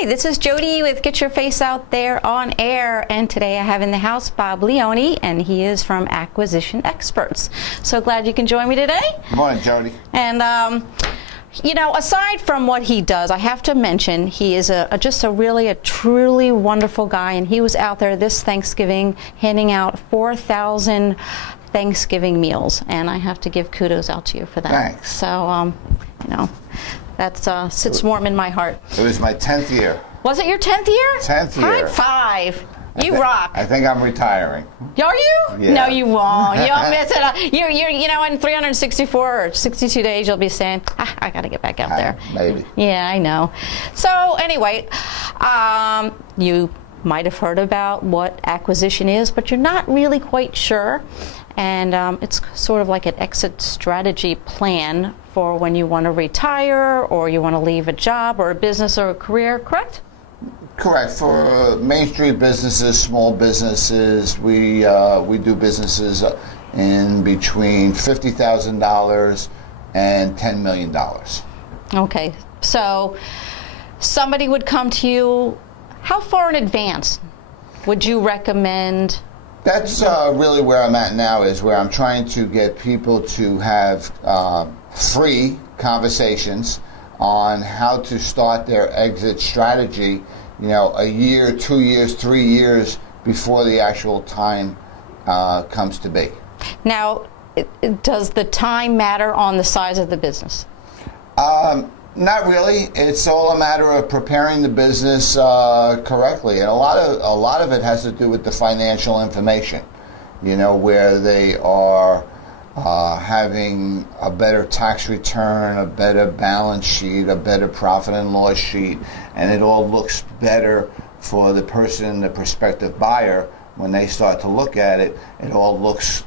Hi, this is Jody with Get Your Face Out There on Air, and today I have in the house Bob Leone, and he is from Acquisition Experts. So glad you can join me today. Good morning, Jody. And you know, aside from what he does, I have to mention he is just a truly wonderful guy, and he was out there this Thanksgiving handing out 4,000 Thanksgiving meals, and I have to give kudos out to you for that. Thanks. So, you know, that sits warm in my heart. It was my 10th year. Was it your 10th year? 10th year. High five. You rock. I think I'm retiring. Are you? Yeah. No, you won't. You won't miss it. You know, in 364 or 62 days, you'll be saying, I got to get back out there. Maybe. Yeah, I know. So anyway, you might have heard about what acquisition is, but you're not really quite sure. And it's sort of like an exit strategy plan for when you want to retire or you want to leave a job or a business or a career, correct? Correct. For Main Street businesses, small businesses, we do businesses in between $50,000 and $10 million. Okay. So somebody would come to you. How far in advance would you recommend? That's really where I'm at now, is where I'm trying to get people to have free conversations on how to start their exit strategy, you know, a year, 2 years, 3 years before the actual time comes to be. Now, does the time matter on the size of the business? Not really. It's all a matter of preparing the business correctly, and a lot of it has to do with the financial information. You know, where they are having a better tax return, a better balance sheet, a better profit and loss sheet, and it all looks better for the person, the prospective buyer, when they start to look at it. It all looks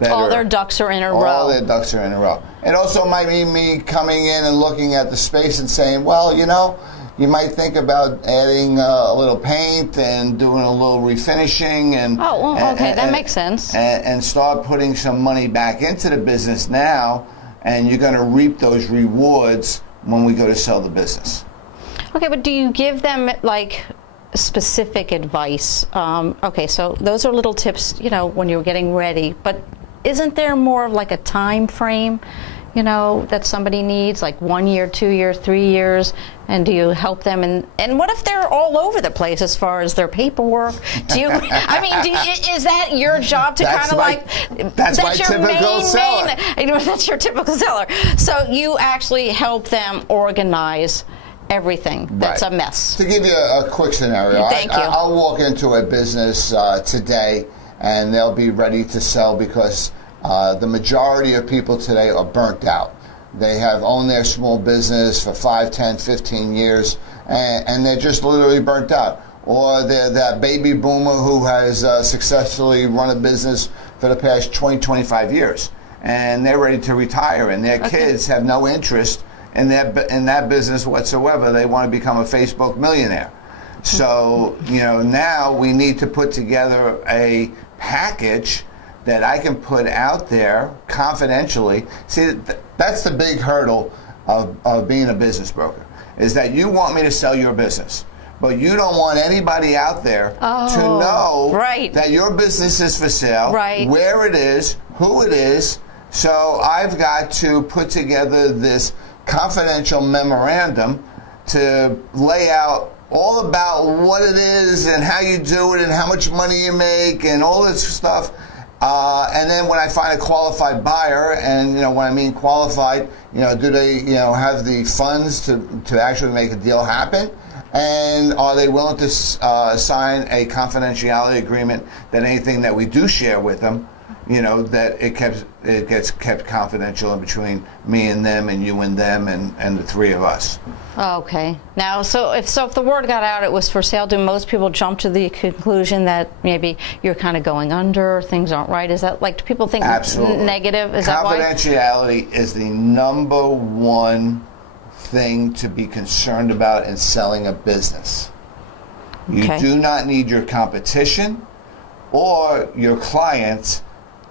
better. All their ducks are in a row. All their ducks are in a row. It also might be me coming in and looking at the space and saying, well, you know, you might think about adding a little paint and doing a little refinishing. And okay, that makes sense. And start putting some money back into the business now, and you're going to reap those rewards when we go to sell the business. Okay, but do you give them, like, specific advice? Okay, so those are little tips, you know, when you're getting ready, but isn't there more of like a time frame, you know, that somebody needs, like 1 year, 2 years, 3 years, and do you help them? And what if they're all over the place as far as their paperwork? Do you, I mean, is that your job to kind of like, that's my typical seller. That's your typical seller. So you actually help them organize everything that's a mess. To give you a quick scenario, Thank you. I'll walk into a business today and they'll be ready to sell because the majority of people today are burnt out. They have owned their small business for 5, 10, 15 years and they're just literally burnt out. Or they're that baby boomer who has successfully run a business for the past 20, 25 years and they're ready to retire, and their kids have no interest in that business whatsoever. They want to become a Facebook millionaire. So, you know, now we need to put together a package that I can put out there confidentially. See, that's the big hurdle of being a business broker, is that you want me to sell your business, but you don't want anybody out there to know that your business is for sale, where it is, who it is. So I've got to put together this confidential memorandum to lay out all about what it is and how you do it and how much money you make and all this stuff. And then when I find a qualified buyer, and, you know, when I mean qualified, you know, do they, you know, have the funds to actually make a deal happen? And are they willing to sign a confidentiality agreement that anything that we do share with them, you know, that it gets kept confidential in between me and them and you and them and the three of us. Okay. Now, so if the word got out it was for sale, do most people jump to the conclusion that maybe you're kind of going under, things aren't right? Is that, like, do people think negative? Is that why? Confidentiality is the #1 thing to be concerned about in selling a business. You do not need your competition or your clients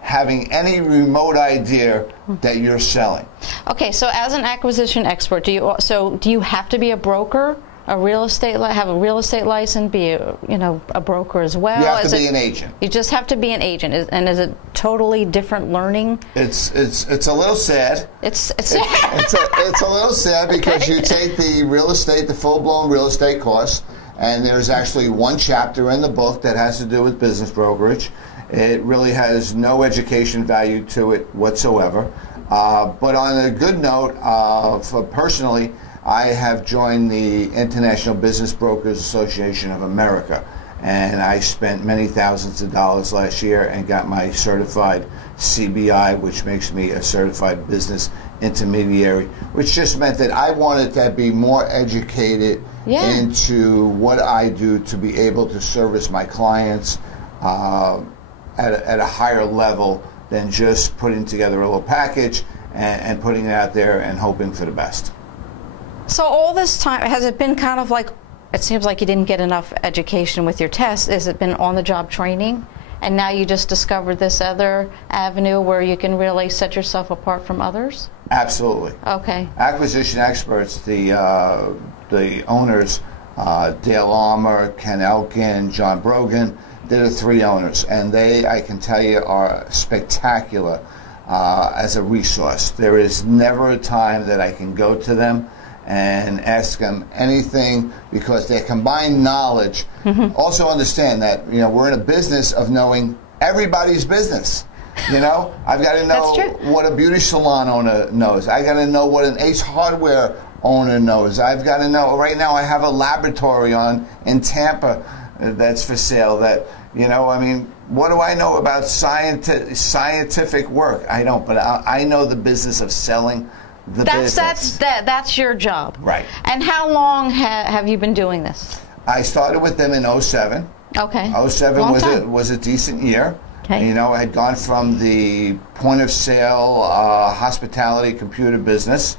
having any remote idea that you're selling. Okay, so as an acquisition expert, do you have to be a broker? a real estate have a real estate license, be a, a broker as well? You have to be an agent. You just have to be an agent, and is it totally different learning? It's a little sad. It's it's a little sad because you take the full-blown real estate course, and there's actually one chapter in the book that has to do with business brokerage. It really has no education value to it whatsoever. But on a good note, personally, I have joined the International Business Brokers Association of America, and I spent many thousands of dollars last year and got my certified CBI, which makes me a certified business intermediary, which just meant that I wanted to be more educated into what I do to be able to service my clients at a higher level than just putting together a little package and putting it out there and hoping for the best. So all this time, has it been kind of like, it seems like you didn't get enough education with your test. Has it been on-the-job training? And now you just discovered this other avenue where you can really set yourself apart from others? Absolutely. Okay. Acquisition experts, the owners, Dale Armour, Ken Elkin, John Brogan, they're the three owners, and they, I can tell you, are spectacular as a resource. There is never a time that I can go to them and ask them anything, because their combined knowledge. Also understand that we're in a business of knowing everybody's business. I've got to know what a beauty salon owner knows. I got to know what an Ace Hardware owner knows. I've got to know. Right now, I have a laboratory in Tampa that's for sale. That what do I know about scientific work? I don't, but I know the business of selling. That's your job, right? And how long have you been doing this? I started with them in 2007. Okay. 2007 was a decent year. Okay. I had gone from the point of sale hospitality computer business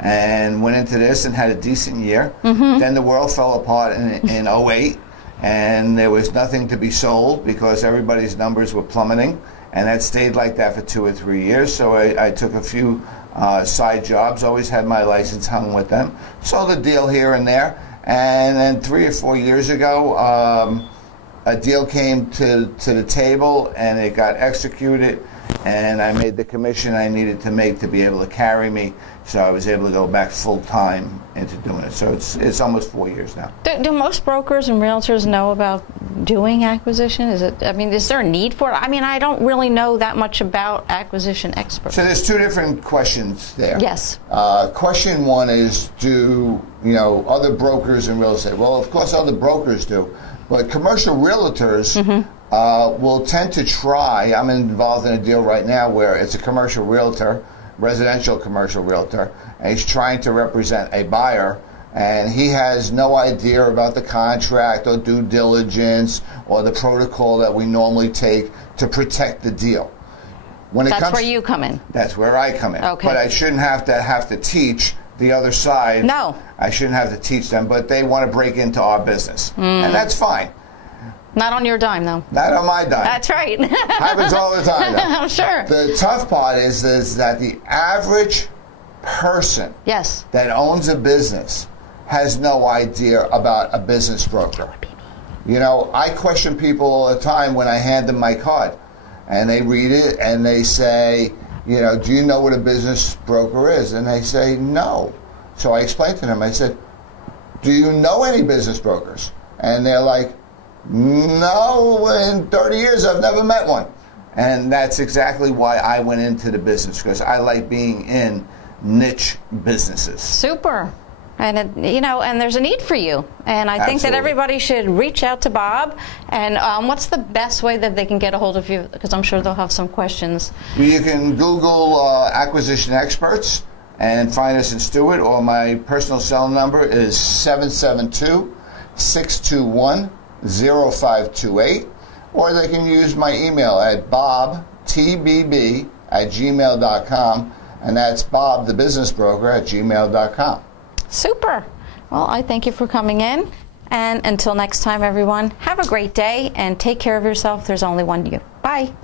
and went into this and had a decent year. Then the world fell apart in 2008, and there was nothing to be sold because everybody's numbers were plummeting, and that stayed like that for 2 or 3 years. So I took a few side jobs, always had my license hung with them, sold a deal here and there, and then 3 or 4 years ago a deal came to the table and it got executed, and I made the commission I needed to make to be able to carry me, so I was able to go back full time into doing it. So it's almost 4 years now. Do most brokers and realtors know about doing acquisition? Is there a need for it? I don't really know that much about acquisition experts. So there's two different questions there. Yes. Question one is, do other brokers in real estate? Well, of course other brokers do, but commercial realtors will tend to try. I'm involved in a deal right now where it's a commercial realtor, residential commercial realtor, and he's trying to represent a buyer, and he has no idea about the contract or due diligence or the protocol that we normally take to protect the deal. That's where you come in. That's where I come in. Okay. But I shouldn't have to teach the other side. No. I shouldn't have to teach them, but they want to break into our business. And that's fine. Not on your dime, though. Not on my dime. That's right. Happens all the time, though. I'm sure. The tough part is that the average person that owns a business has no idea about a business broker. I question people all the time when I hand them my card, and they read it and they say, do you know what a business broker is? And they say, no. So I explained to them, I said, do you know any business brokers? And they're like, no, in 30 years I've never met one. And that's exactly why I went into the business, because I like being in niche businesses. Super. And and there's a need for you. And I think that everybody should reach out to Bob. And what's the best way that they can get a hold of you? Because I'm sure they'll have some questions. You can Google acquisition experts and find us in Stewart, or my personal cell number is 772-621-0528, or they can use my email at bobtbb@gmail.com, and that's Bob the Business Broker at gmail.com. Super. Well, I thank you for coming in, and until next time, everyone, have a great day and take care of yourself. There's only one you. Bye.